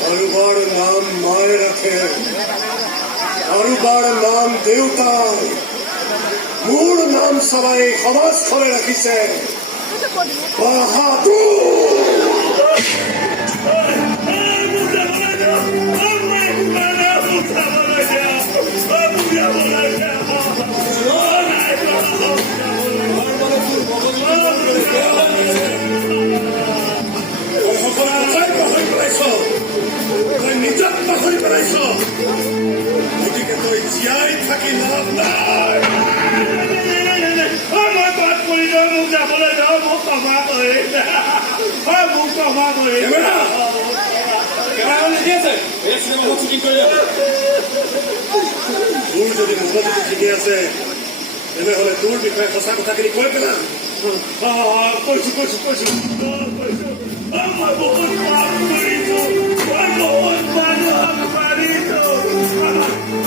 কাৰোবাৰ নাম মায়ে ৰাখে, কাৰোবাৰ নাম দেউতাই, মোৰ নাম চলাই সমাজখনে ৰাখিছে নিজক পাহৰি পেলাইছ, গতিকে তই জীয়াই থাকি লাভ নাই। মই বাদ কৰি দিওঁ, মোক যাবলৈ যাওঁ, মোক ক্ষমা কৰি মোক ক্ষমা কৰি তোৰ যদি মগজুটো ঠিকে আছে তেনেহলে তোৰ বিষয়ে সঁচা কথাখিনি কৈ পেলা। কৈছো কৈছো কৈছো মই বহুত পাপ কৰিছো, মই বহুত মানুহক মাৰিছো,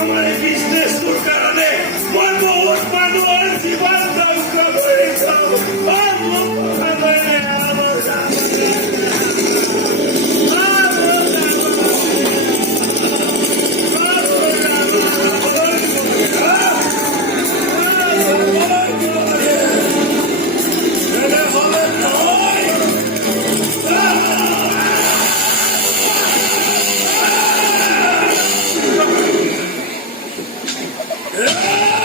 আমাৰ এই বিজনেছটোৰ কাৰণে মই বহুত মানুহৰ জীৱন ধ্বংস কৰিছো। মোক কথা কৈছে Yeah!